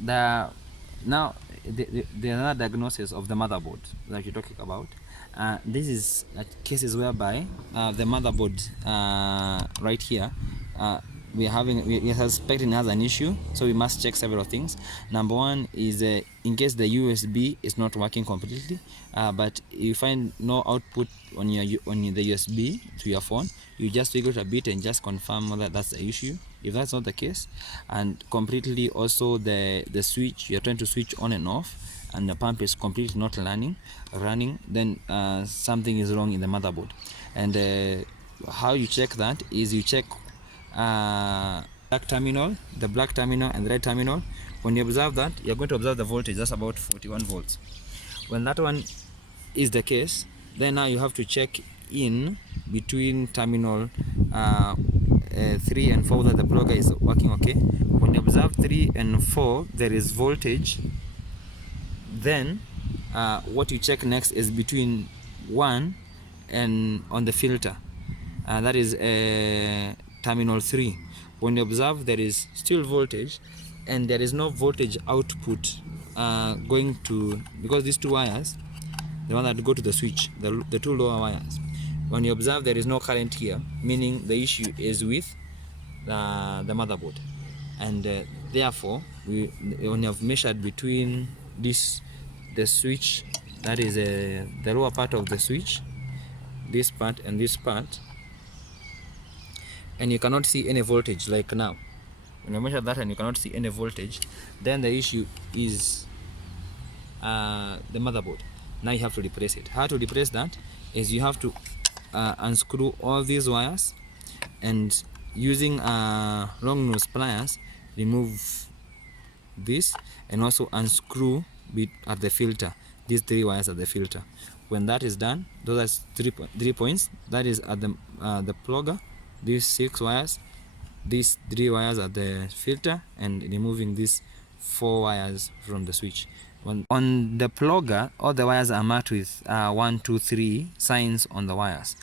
Now the another diagnosis of the motherboard that you're talking about. This is cases whereby the motherboard right here, we are suspecting has an issue, so we must check several things. Number one is in case the USB is not working completely, but you find no output on the USB to your phone, you just wiggle it a bit and just confirm whether that's the issue. If that's not the case, and completely also the switch, you're trying to switch on and off, and the pump is completely not running, then something is wrong in the motherboard. And how you check that is you check the black terminal and the red terminal. When you observe that, you're going to observe the voltage, that's about 41 volts. When that one is the case, then now you have to check in between terminal 3 and 4 that the plugger is working okay. When you observe 3 and 4 there is voltage, then what you check next is between 1 and on the filter, that is terminal 3. When you observe there is still voltage and there is no voltage output going to, because these two wires, the one that go to the switch, the two lower wires, when you observe there is no current here, meaning the issue is with the motherboard. And therefore we only have measured between the switch, that is the lower part of the switch, this part and this part, and you cannot see any voltage. Like now, when you measure that and you cannot see any voltage, then the issue is the motherboard. Now you have to replace it. How to replace that is you have to unscrew all these wires, and using long nose pliers remove this, and also unscrew at the filter, these 3 wires at the filter. When that is done, those are 3 points, that is at the plugger, these 6 wires, these 3 wires at the filter, and removing these 4 wires from the switch. On the plugger, all the wires are marked with 1, 2, 3 signs on the wires,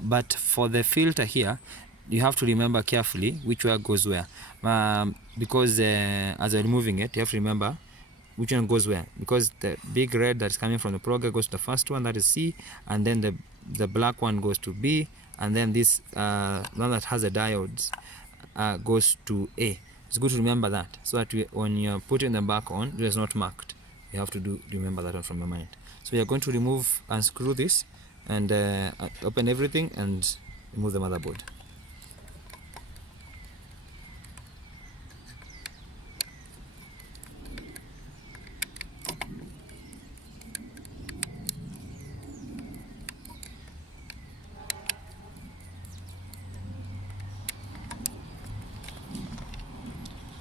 but for the filter here you have to remember carefully which wire goes where, because as you're removing it, you have to remember which one goes where, because the big red that's coming from the plugger goes to the first one, that is C, and then the black one goes to B, and then this one that has the diodes goes to A. It's good to remember that, so that when you're putting them back on, it is not marked. You have to remember that one from your mind. So you're going to remove, unscrew this, and open everything and remove the motherboard.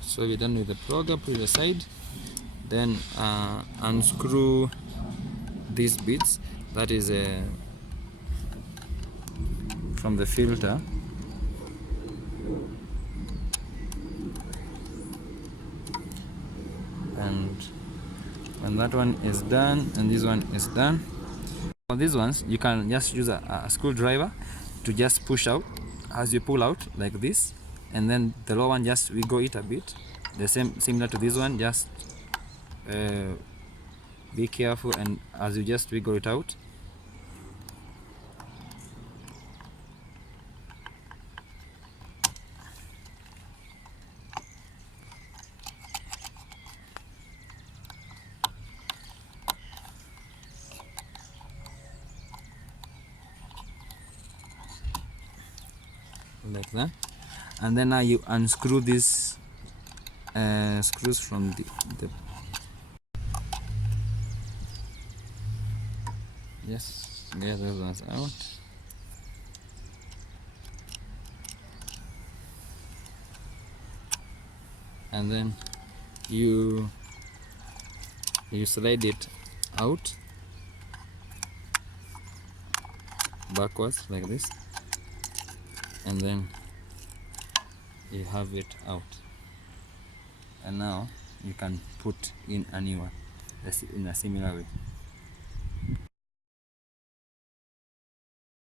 So we're done with the plugger, put it aside, then unscrew these bits, that is from the filter, and when that one is done and this one is done, for these ones you can just use a screwdriver to just push out as you pull out like this, and then the lower one just wiggle it a bit, the similar to this one, just be careful, and as you just wiggle it out, like that. And then now you unscrew these screws from the yes, get those ones out, and then you slide it out backwards like this, and then you have it out, and now you can put in a new one in a similar way.